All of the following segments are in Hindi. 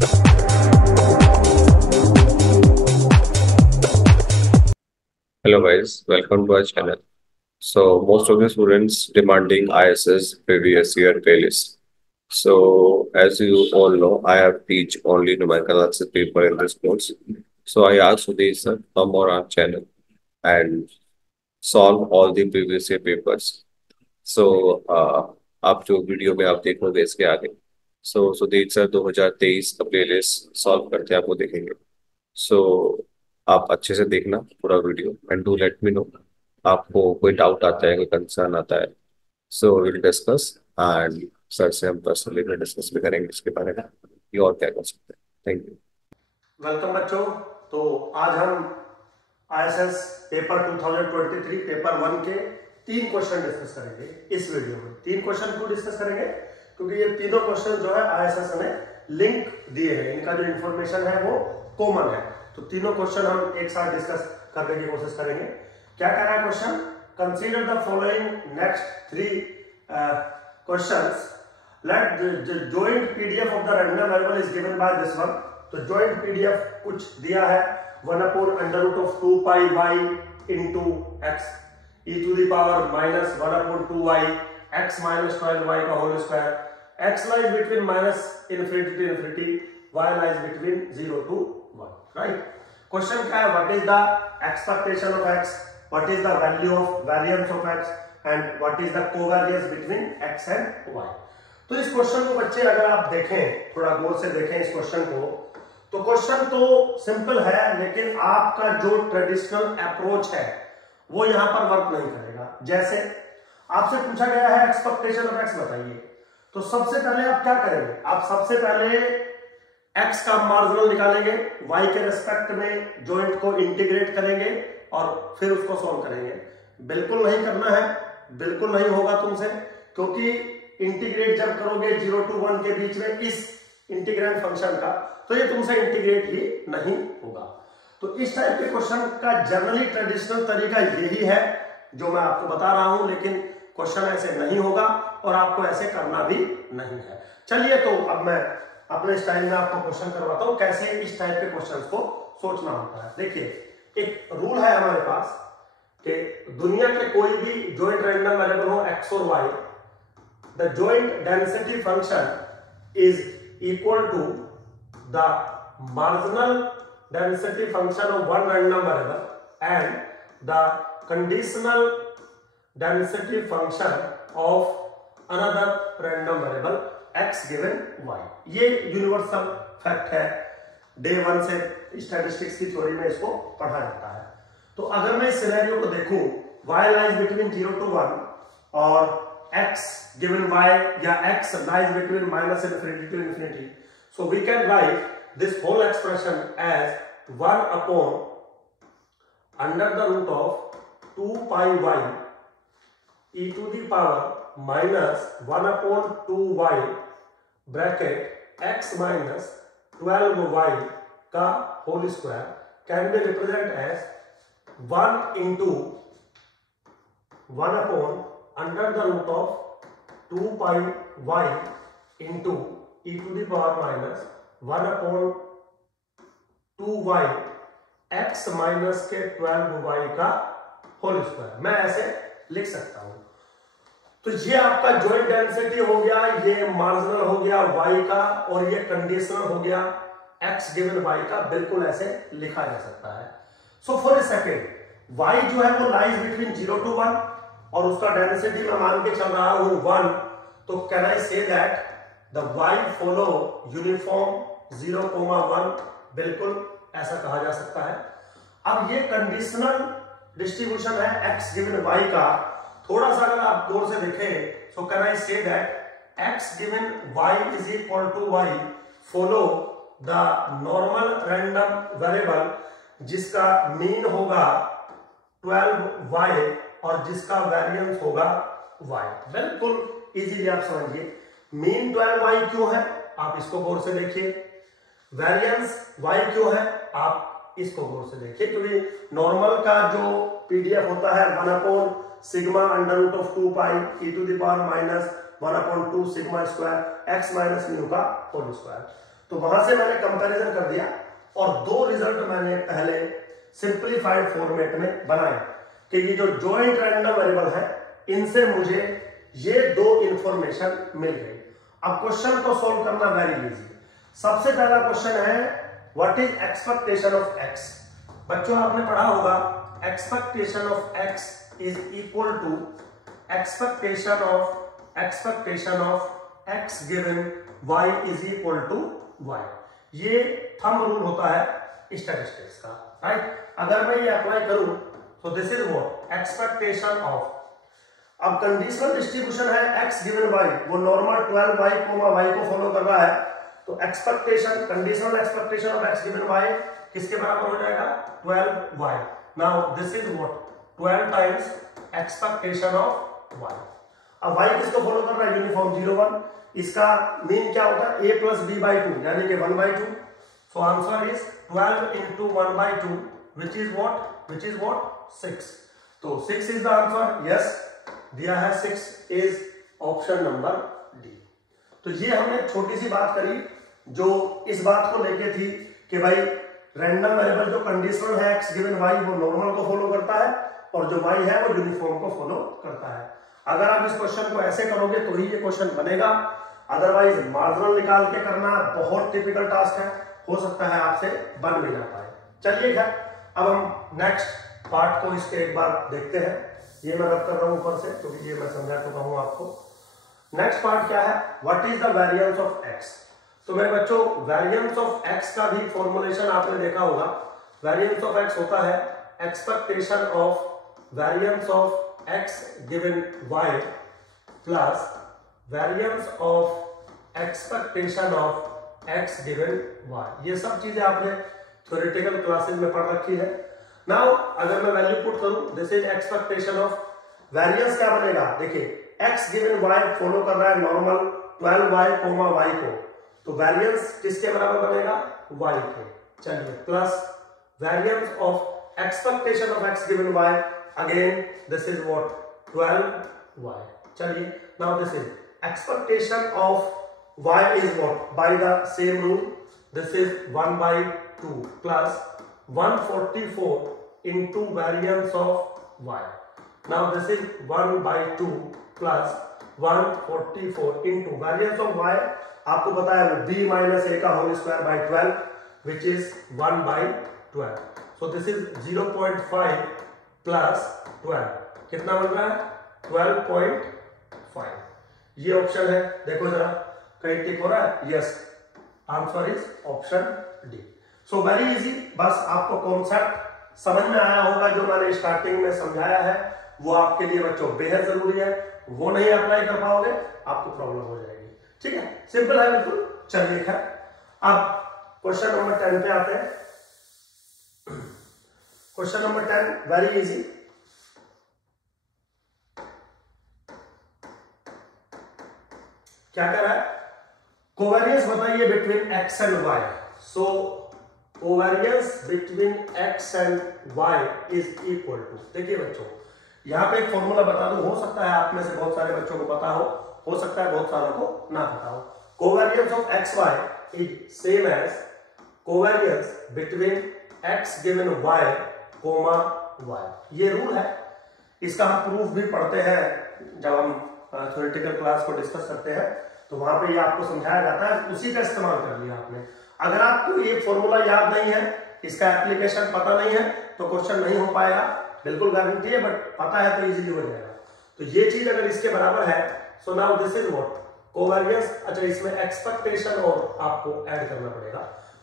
Hello guys, welcome to our channel. So most of the students demanding ISS previous year playlist. So as you all know, I have teach only numerical analysis paper in this course. So I asked Sudhir sir come on our channel and solve all the previous year papers. So आप जो वीडियो में आप देखोगे इसके आगे सुधीर सर 2023 का प्लेलिस्ट सॉल्व करते हैं आपको देखेंगे. सो आप अच्छे से देखना पूरा video and do let me know आपको कोई डाउट आता है कोई कंसर्न आता है. So will discuss and sir से हम पर्सनली में डिस्कस भी करेंगे इसके बारे में कि और क्या कर सकते हैं. Thank you. वेलकम बच्चों. तो आज हम आईएसएस पेपर 2023 पेपर 1 के 3 क्वेश्चन डिस्कस करेंगे इस वीडियो में. 3 क्वेश्चन क्यों डिस्कस करेंगे? क्योंकि ये तीनों क्वेश्चन जो है आईएसएस ने लिंक दिए हैं, इनका जो इंफॉर्मेशन है वो कॉमन है. तो तीनों क्वेश्चन हम एक साथ डिस्कस करने की कोशिश करेंगे. क्या कह रहा है question? Consider the following next 3 questions. Let the joint PDF of the random variable is given by this one. तो जॉइंट पीडीएफ कुछ दिया है 1/√2 पाई y into x e to the power minus 1/2y x minus 12y का whole square. x lies between minus infinity to infinity, y lies between 0 to 1. Right. Question क्या है? What is the expectation of x, what is the value of variance of x and what is the covariance between x and y. तो इस क्वेश्चन को बच्चे अगर आप देखें, थोड़ा गौर से देखें इस क्वेश्चन को, तो क्वेश्चन तो सिंपल है लेकिन आपका जो ट्रेडिशनल अप्रोच है वो यहां पर वर्क नहीं करेगा. जैसे आपसे पूछा गया है एक्सपेक्टेशन ऑफ एक्स बताइए, तो सबसे पहले आप क्या करेंगे? आप सबसे पहले एक्स का मार्जिनल निकालेंगे, वाई के रेस्पेक्ट में जॉइंट को इंटीग्रेट करेंगे और फिर उसको सॉल्व करेंगे. बिल्कुल नहीं करना है, बिल्कुल नहीं होगा तुमसे, क्योंकि इंटीग्रेट जब करोगे 0 to 1 के बीच में इस इंटीग्रेंड फंक्शन का, तो ये तुमसे इंटीग्रेट ही नहीं होगा. तो इस टाइप के क्वेश्चन का जनरली ट्रेडिशनल तरीका यही है जो मैं आपको बता रहा हूं, लेकिन क्वेश्चन ऐसे नहीं होगा और आपको ऐसे करना भी नहीं है. चलिए, तो अब मैं अपने स्टाइल में आपको क्वेश्चन करवाता हूं कैसे इस टाइप के क्वेश्चन को सोचना होता है. देखिए, एक रूल है हमारे पास कि दुनिया के कोई भी जॉइंट रैंडम वेरिएबल हो x और y, the joint density function is equal to the marginal density function of one random variable and the conditional density function of another random variable x given y. ये यूनिवर्सल फैक्ट है, डे 1 से स्टैटिस्टिक्स की थ्योरी में इसको पढ़ा जाता है. तो अगर मैं इस सिनेरियो को देखूं, y lies between 0 to 1 और x given y या x lies between minus infinity to infinity, so we can write this whole expression as 1 upon under the root of 2 pi y e to the power minus 1 upon 2y bracket x minus 12y का whole square can be represented as 1 into 1 upon under the root of 2 pi y into e to the power minus 1 upon 2y x minus के 12y का होल स्क्वायर. मैं ऐसे लिख सकता हूं. तो ये आपका जॉइंट डेंसिटी हो गया, ये मार्जिनल हो गया y का, और ये कंडीशनल हो गया x गिवन y का. बिल्कुल ऐसे लिखा जा सकता है. So for a second, y जो है वो लाइज बिटवीन 0 to 1 और उसका डेंसिटी मैं मान के चल रहा हूं 1. तो can I say that the y follow uniform 0,1? बिल्कुल ऐसा कहा जा सकता है. अब ये कंडीशनल डिस्ट्रीब्यूशन है x गिवन y का. थोड़ा सा अगर आप गौर से देखें, सो can I say that x given y is equal to y follow the normal random variable जिसका मीन होगा 12y और जिसका वेरिएंस होगा y. बिल्कुल इजीली आप समझिए. मीन 12y क्यों है, आप इसको गौर से देखिए. वेरिएंस y क्यों है, आप इसको गौर से देखिए. क्योंकि नॉर्मल का जो पीडीएफ होता है 1 upon sigma under root of 2 pi e to the power minus 1 upon 2 sigma square x minus mu का होल स्क्वायर. तो वहां से मैंने कंपैरिजन कर दिया और दो रिजल्ट मैंने पहले सिंप्लीफाइड फॉर्मेट में बनाए कि ये जो जॉइंट रैंडम वेरिएबल है इनसे मुझे ये दो इंफॉर्मेशन मिल गई। अब क्वेश्चन को सोल्व करना वेरी इजी। सबसे पहला क्वेश्चन है what is expectation of X. बच्चों आपने पढ़ा होगा expectation of X is equal to expectation of X given Y is equal to Y. ये थंब रूल होता है स्टैटिस्टिक्स का, राइट। अगर मैं ये अप्लाई करूं तो this is what expectation of. अब कंडीशनल डिस्ट्रीब्यूशन है x गिवन y, वो नॉर्मल 12y y को फॉलो कर रहा है, तो expectation conditional expectation of x given y किसके बराबर हो जाएगा 12y। Now this is what 12 times expectation of y। अब y किसको फॉलो कर रहा है यूनिफॉर्म 0 1, इसका मीन क्या होता है a प्लस b बाई 2 यानी कि 1/2। So answer is 12 into 1/2 which is what 6। तो 6 इज द आंसर। यस दिया है 6 इज ऑप्शन नंबर डी। तो ये हमने छोटी सी बात करी जो इस बात को लेके थी कि भाई रैंडम वेरिएबल जो कंडीशनल है x गिवन y वो नॉर्मल को फॉलो करता है और जो y है वो यूनिफॉर्म को फॉलो करता है। अगर आप इस क्वेश्चन को ऐसे करोगे तो ही ये क्वेश्चन बनेगा, अदरवाइज मार्जिनल निकाल के करना बहुत टिपिकल टास्क है, हो सकता है आपसे बन भी ना पाए। चलिए खैर अब हम नेक्स्ट पार्ट को इसके एक बार देखते हैं। ये मैं रब कर रहा हूं ऊपर से क्योंकि ये मैं समझा चुका हूं आपको। नेक्स्ट पार्ट क्या है, what is the variance of x. तो मेरे बच्चों वेरिएंस ऑफ एक्स का भी फॉर्मुलेशन आपने देखा होगा। वेरिएंस ऑफ एक्स होता है expectation of variance of X given Y plus variance of expectation of X given Y. ये सब चीजें आपने थ्योरेटिकल क्लासेस में पढ़ रखी है। नाउ अगर मैं वैल्यू पुट करूं this is expectation of variance क्या बनेगा, देखिए x गिवन y फॉलो कर रहा है नॉर्मल 12y y को, तो वेरिएंस किसके बराबर बनेगा y के। चलिए plus variance of expectation of x given y again this is what 12y। चलिए now this is expectation of y is what by the same rule this is 1/2 plus 144 into variance of y. Now this is 1/2 plus 144 into variance of y आपको पता है b minus a का whole square by 12 which is 1/12. So this is 0.5 plus 12 कितना बन रहा है 12.5। ये ऑप्शन है, देखो जरा कहीं टिक हो रहा है। Yes answer is option D. So very easy, बस आपको कॉन्सेप्ट समझ में आया होगा। जो मैंने स्टार्टिंग में समझाया है वो आपके लिए बच्चों बेहद जरूरी है, वो नहीं अप्लाई कर पाओगे आपको प्रॉब्लम हो जाएगी। ठीक है, सिंपल है बिल्कुल। चलिए खैर अब क्वेश्चन नंबर 10 पे आते हैं। Question number 10 very easy. क्या कह रहा है, कोवेरियंस बताइए between X and Y. So covariance between x and y is equal to, देखिए बच्चों यहां पे एक फॉर्मूला बता दूं, हो सकता है आप में से बहुत सारे बच्चों को पता हो सकता है बहुत सारों को ना पता हो। Covariance of X Y is same as covariance between x given y comma y। ये रूल है, इसका हम प्रूफ भी पढ़ते हैं जब हम थ्योरेटिकल क्लास को डिस्कस करते हैं, तो वहां पे ये आपको समझाया जाता है, उसी का इस्तेमाल कर लिया आपने। अगर आपको ये फॉर्मूला याद नहीं है, इसका एप्लीकेशन पता नहीं है, तो क्वेश्चन नहीं हो पाएगा, बिल्कुल गारंटी है, बट पता है तो इजीली हो जाएगा। तो ये चीज अगर इसके बराबर है, so now this is what covariance. अच्छा इसमें एक्सपेक्टेशन और आपको ऐड करना पड़ेगा।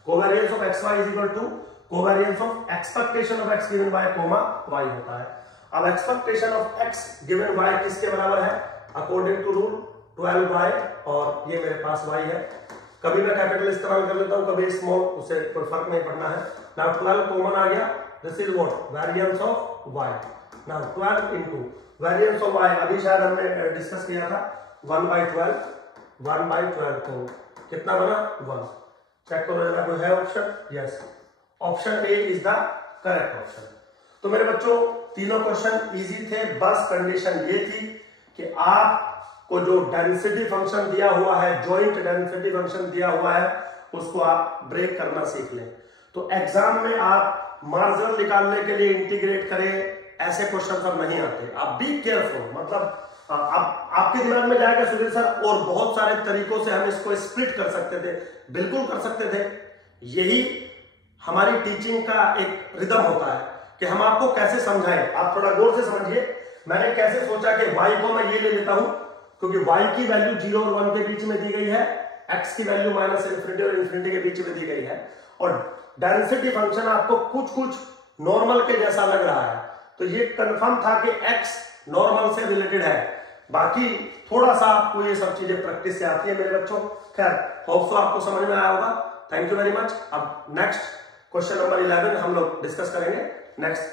Covariance of X Y is equal to covariance of expectation of X given Y comma Y होता है। अब expectation of X given Y किसके बराबर है, अकॉर्डिंग टू रूल 12y, और ये मेरे पास y है। कभी मैं कैपिटल इस्तेमाल कर लेता हूं, कभी स्मॉल, उससे कोई फर्क नहीं पड़ना है। नाउ 12 कॉमन आ गया, this is what variance of y। Now 12 into variance of y, अभी शायद हमने डिस्कस किया था 1/12 तो कितना बना 1। चेक करो जरा कोई है option. Yes option A is the correct option. तो मेरे बच्चों तीनों क्वेश्चन इजी थे, बस कंडीशन ये थी कि आप को जो डेंसिटी फंक्शन दिया हुआ है, जॉइंट डेंसिटी फंक्शन दिया हुआ है, उसको आप ब्रेक करना सीख लें। तो एग्जाम में आप मार्जिन निकालने के लिए इंटीग्रेट करें, ऐसे क्वेश्चन अब नहीं आते। आप बी केयरफुल, मतलब अब आपके दिमाग में जाएगा सुधीर सर और बहुत सारे तरीकों से हम इसको स्प्लिट कर सकते थे। बिल्कुल कर सकते थे, यही हमारी टीचिंग का एक रिदम होता है कि हम आपको कैसे समझाएं। आप थोड़ा गौर से समझिए, मैंने कैसे सोचा कि y को मैं ये ले लेता हूं, क्योंकि y की वैल्यू 0 और 1 के बीच में दी गई है, x की वैल्यू -∞ और ∞ के बीच में दी गई है, और डेंसिटी फंक्शन आपको कुछ कुछ नॉर्मल के जैसा लग रहा है, तो ये कंफर्म था कि x नॉर्मल से रिलेटेड है। बाकी थोड़ा सा आपको ये सब चीजें प्रैक्टिस से आती है मेरे बच्चों। खैर, होप सो आपको समझ में आया होगा। Thank you very much. अब नेक्स्ट क्वेश्चन नंबर 11 हम लोग डिस्कस करेंगे नेक्स्ट